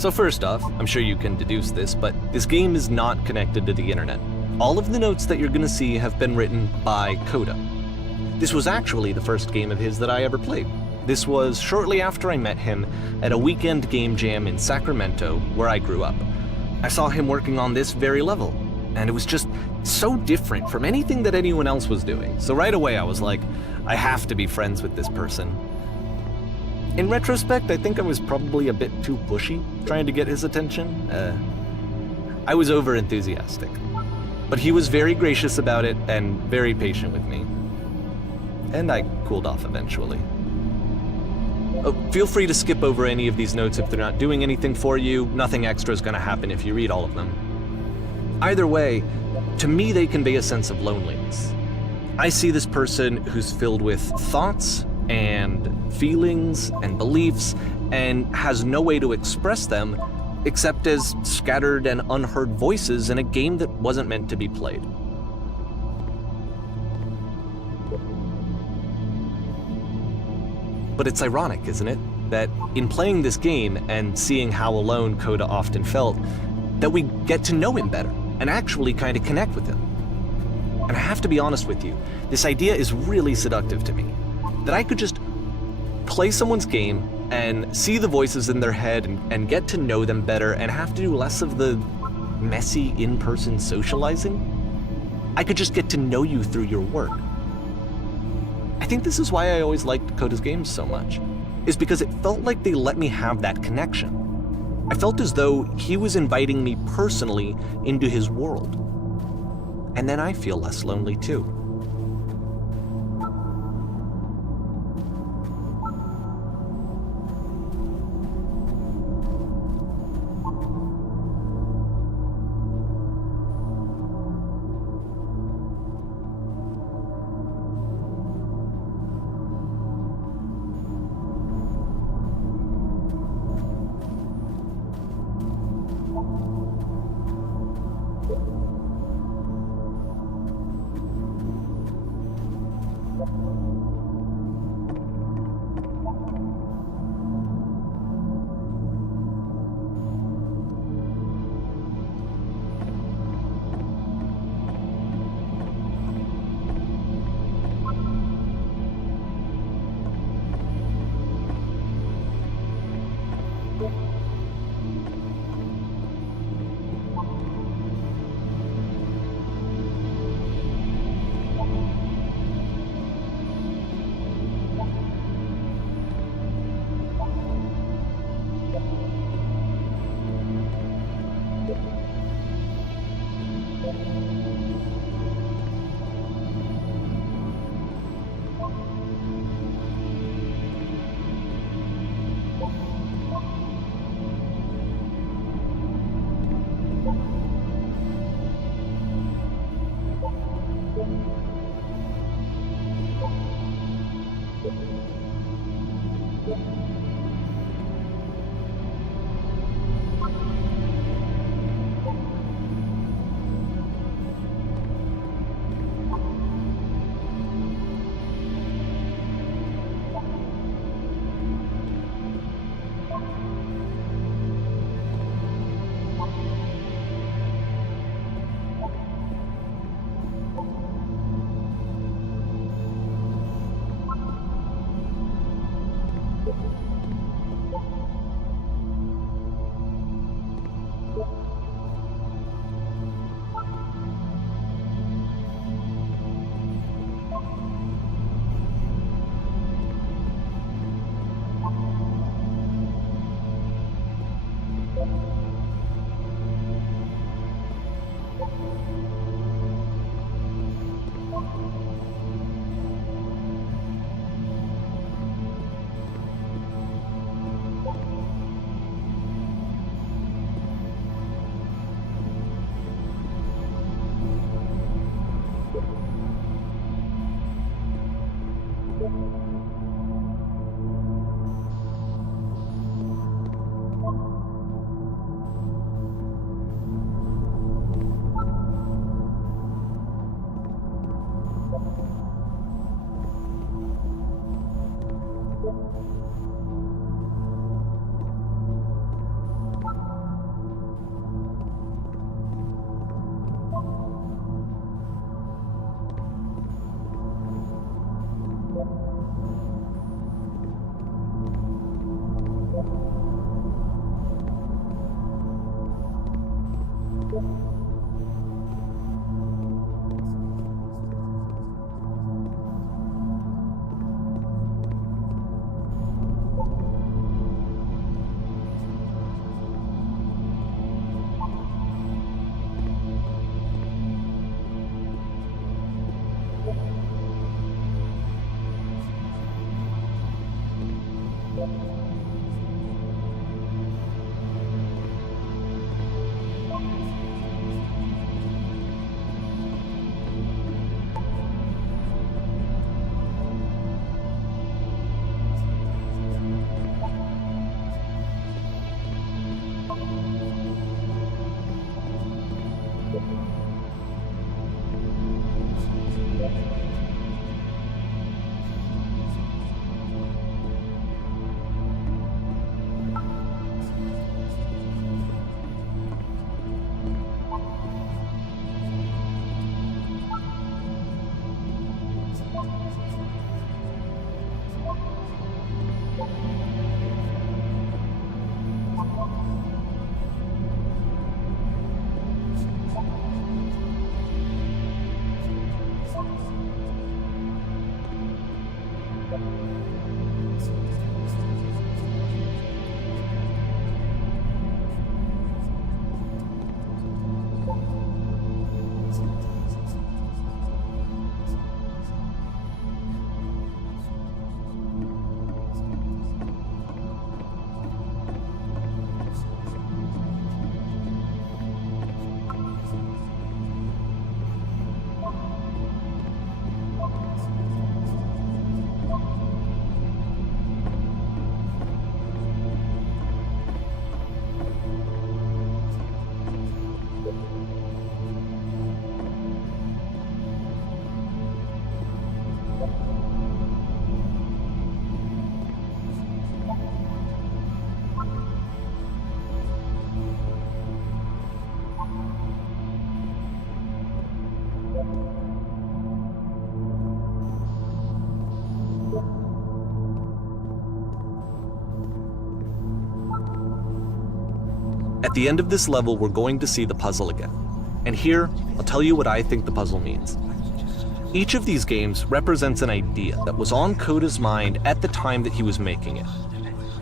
So first off, I'm sure you can deduce this, but this game is not connected to the internet. All of the notes that you're gonna see have been written by Coda. This was actually the first game of his that I ever played. This was shortly after I met him at a weekend game jam in Sacramento, where I grew up. I saw him working on this very level, and it was just so different from anything that anyone else was doing. So right away I was like, I have to be friends with this person. In retrospect, I think I was probably a bit too pushy, trying to get his attention. I was over-enthusiastic. But he was very gracious about it and very patient with me. And I cooled off eventually. Feel free to skip over any of these notes if they're not doing anything for you. Nothing extra is going to happen if you read all of them. Either way, to me they convey a sense of loneliness. I see this person who's filled with thoughts and feelings and beliefs and has no way to express them except as scattered and unheard voices in a game that wasn't meant to be played. But it's ironic, isn't it, that in playing this game and seeing how alone Coda often felt, that we get to know him better and actually kind of connect with him. And I have to be honest with you, this idea is really seductive to me. That I could just play someone's game and see the voices in their head and get to know them better and have to do less of the messy in-person socializing. I could just get to know you through your work. I think this is why I always liked Coda's games so much, is because it felt like they let me have that connection. I felt as though he was inviting me personally into his world. And then I feel less lonely too. At the end of this level, we're going to see the puzzle again. And here, I'll tell you what I think the puzzle means. Each of these games represents an idea that was on Coda's mind at the time that he was making it.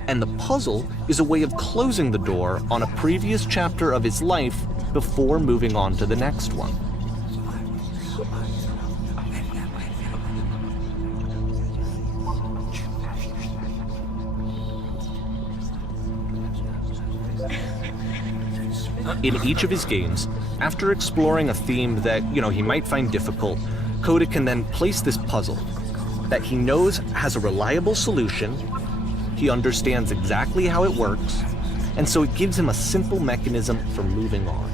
And the puzzle is a way of closing the door on a previous chapter of his life before moving on to the next one. In each of his games, after exploring a theme that, he might find difficult, Coda can then place this puzzle that he knows has a reliable solution, he understands exactly how it works, and so it gives him a simple mechanism for moving on.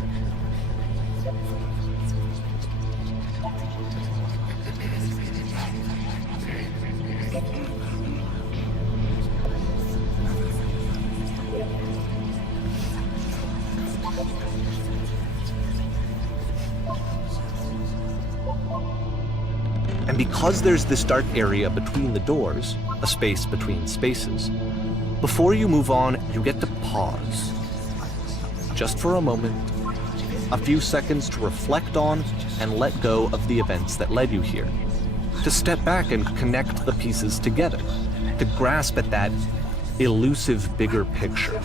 And because there's this dark area between the doors, a space between spaces, before you move on, you get to pause. Just for a moment, a few seconds to reflect on and let go of the events that led you here. To step back and connect the pieces together. To grasp at that elusive bigger picture.